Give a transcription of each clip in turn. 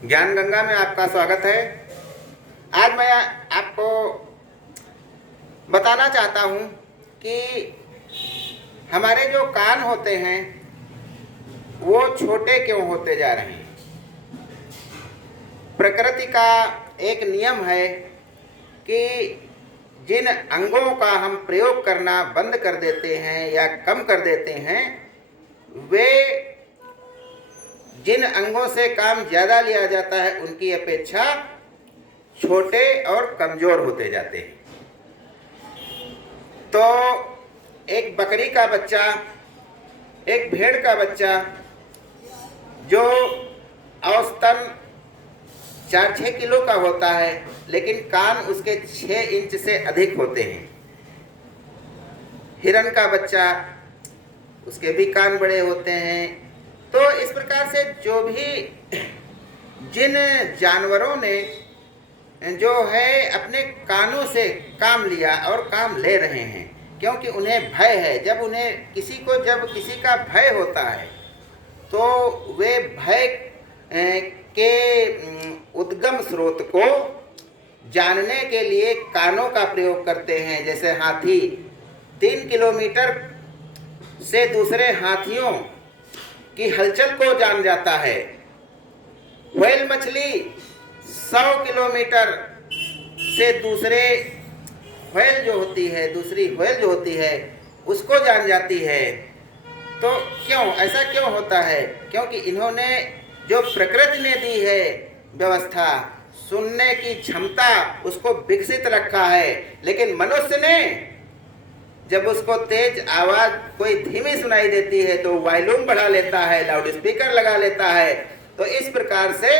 ज्ञान गंगा में आपका स्वागत है। आज मैं आपको बताना चाहता हूँ कि हमारे जो कान होते हैं वो छोटे क्यों होते जा रहे हैं। प्रकृति का एक नियम है कि जिन अंगों का हम प्रयोग करना बंद कर देते हैं या कम कर देते हैं, वे जिन अंगों से काम ज़्यादा लिया जाता है उनकी अपेक्षा छोटे और कमज़ोर होते जाते हैं। तो एक बकरी का बच्चा, एक भेड़ का बच्चा जो औसतन 4-6 किलो का होता है, लेकिन कान उसके 6 इंच से अधिक होते हैं। हिरन का बच्चा, उसके भी कान बड़े होते हैं। तो इस प्रकार से जो भी जिन जानवरों ने जो है अपने कानों से काम लिया और काम ले रहे हैं, क्योंकि उन्हें भय है। जब किसी का भय होता है तो वे भय के उद्गम स्रोत को जानने के लिए कानों का प्रयोग करते हैं। जैसे हाथी 3 किलोमीटर से दूसरे हाथियों की हलचल को जान जाता है। व्हेल मछली 100 किलोमीटर से दूसरी व्हेल जो होती है उसको जान जाती है। तो ऐसा क्यों होता है? क्योंकि इन्होंने जो प्रकृति ने दी है व्यवस्था, सुनने की क्षमता, उसको विकसित रखा है। लेकिन मनुष्य ने जब उसको तेज आवाज कोई धीमी सुनाई देती है तो वॉल्यूम बढ़ा लेता है, लाउड स्पीकर लगा लेता है। तो इस प्रकार से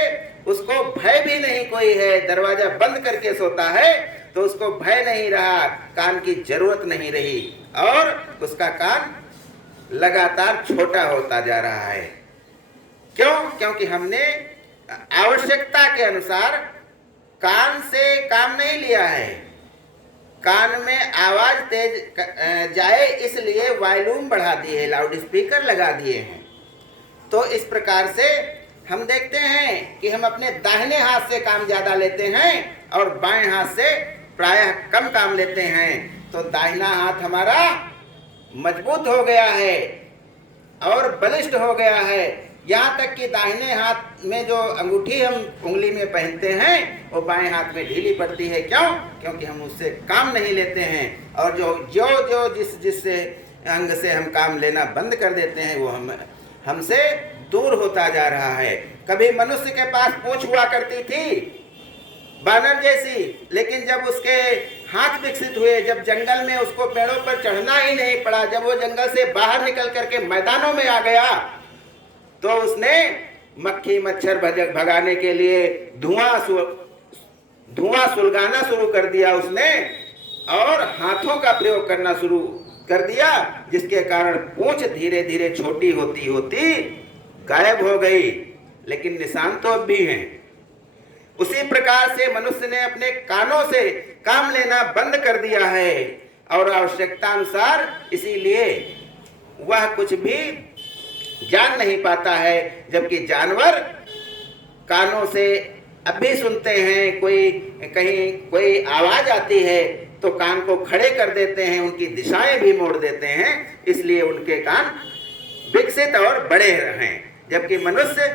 उसको भय भी नहीं कोई है, दरवाजा बंद करके सोता है तो उसको भय नहीं रहा, कान की जरूरत नहीं रही और उसका कान लगातार छोटा होता जा रहा है। क्यों? क्योंकि हमने आवश्यकता के अनुसार कान से काम नहीं लिया है। कान में आवाज तेज जाए इसलिए वॉल्यूम बढ़ा दी है, लाउड स्पीकर लगा दिए हैं। तो इस प्रकार से हम देखते हैं कि हम अपने दाहिने हाथ से काम ज़्यादा लेते हैं और बाएं हाथ से प्रायः कम काम लेते हैं। तो दाहिना हाथ हमारा मजबूत हो गया है और बलिष्ठ हो गया है। यहाँ तक कि दाहिने हाथ में जो अंगूठी हम उंगली में पहनते हैं वो बाएं हाथ में ढीली पड़ती है। क्यों? क्योंकि हम उससे काम नहीं लेते हैं। और जिस अंग से हम काम लेना बंद कर देते हैं वो हमसे दूर होता जा रहा है। कभी मनुष्य के पास पूंछ हुआ करती थी बानर जैसी, लेकिन जब उसके हाथ विकसित हुए, जब जंगल में उसको पेड़ों पर चढ़ना ही नहीं पड़ा, जब वो जंगल से बाहर निकल करके मैदानों में आ गया तो उसने मक्खी मच्छर भगाने के लिए धुआं सुलगाना शुरू कर दिया उसने और हाथों का प्रयोग करना शुरू कर दिया, जिसके कारण पूंछ धीरे धीरे छोटी होती होती गायब हो गई। लेकिन निशान तो अब भी हैं। उसी प्रकार से मनुष्य ने अपने कानों से काम लेना बंद कर दिया है और आवश्यकता अनुसार, इसीलिए वह कुछ भी जान नहीं पाता है। जबकि जानवर कानों से अब भी सुनते हैं। कहीं कोई आवाज आती है तो कान को खड़े कर देते हैं, उनकी दिशाएं भी मोड़ देते हैं, इसलिए उनके कान विकसित और बड़े हैं। जबकि मनुष्य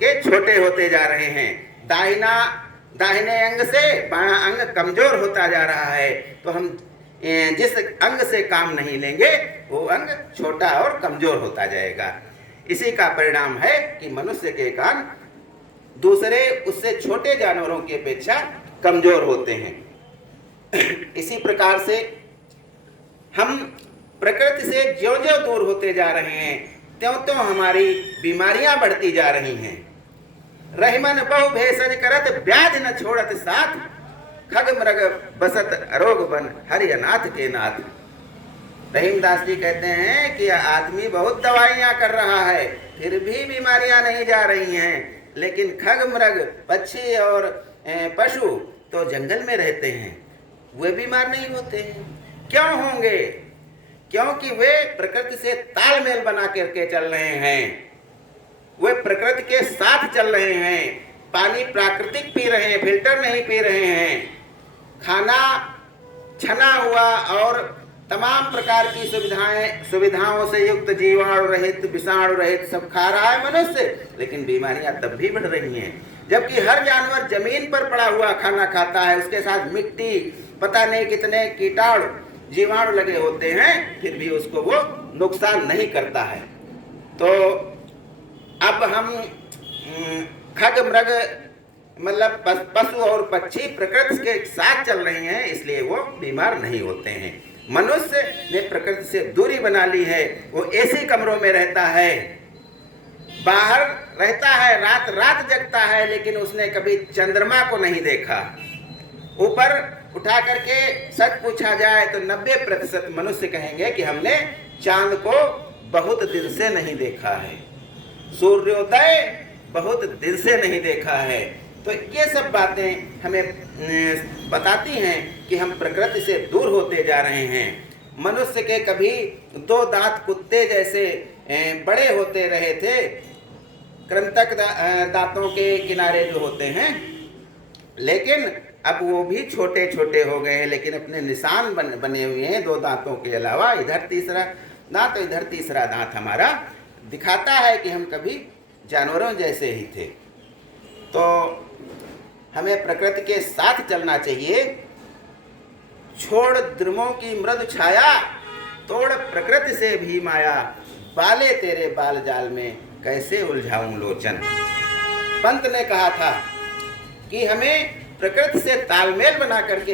के छोटे होते जा रहे हैं। दाहिने अंग से बायां अंग कमजोर होता जा रहा है। तो हम जिस अंग से काम नहीं लेंगे वो अंग छोटा और कमजोर होता जाएगा। इसी का परिणाम है कि मनुष्य के कान दूसरे उससे छोटे जानवरों की अपेक्षा कमजोर होते हैं। इसी प्रकार से हम प्रकृति से ज्यों-ज्यों दूर होते जा रहे हैं त्यों-त्यों हमारी बीमारियां बढ़ती जा रही हैं। रहीमन बहु भेषज करत व्याधि न छोड़त साथ, खग मृग बसत रोग बन हरि अनाथ के नाथ। रहीमदास जी कहते हैं कि आदमी बहुत दवाइयां कर रहा है फिर भी बीमारियां नहीं जा रही हैं, लेकिन खग मृग पक्षी और पशु तो जंगल में रहते हैं, वे बीमार नहीं होते हैं। क्यों होंगे? क्योंकि वे प्रकृति से तालमेल बना करके चल रहे हैं, वे प्रकृति के साथ चल रहे हैं। पानी प्राकृतिक पी रहे हैं, फिल्टर नहीं पी रहे हैं, खाना छना हुआ और तमाम प्रकार की सुविधाओं से युक्त, जीवाणु रहित, विषाणु रहित सब खा रहा है मनुष्य, लेकिन बीमारियां तब भी बढ़ रही हैं। जबकि हर जानवर जमीन पर पड़ा हुआ खाना खाता है, उसके साथ मिट्टी, पता नहीं कितने कीटाणु जीवाणु लगे होते हैं, फिर भी उसको वो नुकसान नहीं करता है। तो अब हम खग मृग मतलब पशु और पक्षी प्रकृति के साथ चल रहे हैं, इसलिए वो बीमार नहीं होते हैं। मनुष्य ने प्रकृति से दूरी बना ली है, वो एसी कमरों में रहता है, बाहर रहता है, रात रात जगता है, लेकिन उसने कभी चंद्रमा को नहीं देखा। ऊपर उठा करके सच पूछा जाए तो 90% मनुष्य कहेंगे कि हमने चांद को बहुत दिन से नहीं देखा है, सूर्योदय बहुत दिन से नहीं देखा है। तो ये सब बातें हमें बताती हैं कि हम प्रकृति से दूर होते जा रहे हैं। मनुष्य के कभी 2 दांत कुत्ते जैसे बड़े होते रहे थे, कृंतक दांतों के किनारे जो होते हैं, लेकिन अब वो भी छोटे छोटे हो गए हैं, लेकिन अपने निशान बने हुए हैं 2 दांतों के अलावा। इधर तीसरा दांत, इधर तीसरा दांत हमारा दिखाता है कि हम कभी जानवरों जैसे ही थे। तो हमें प्रकृति के साथ चलना चाहिए। छोड़ द्रुमों की मृदु छाया, तोड़ प्रकृति से भी माया, बाले तेरे बाल जाल में कैसे उलझाऊं लोचन। पंत ने कहा था कि हमें प्रकृति से तालमेल बना करके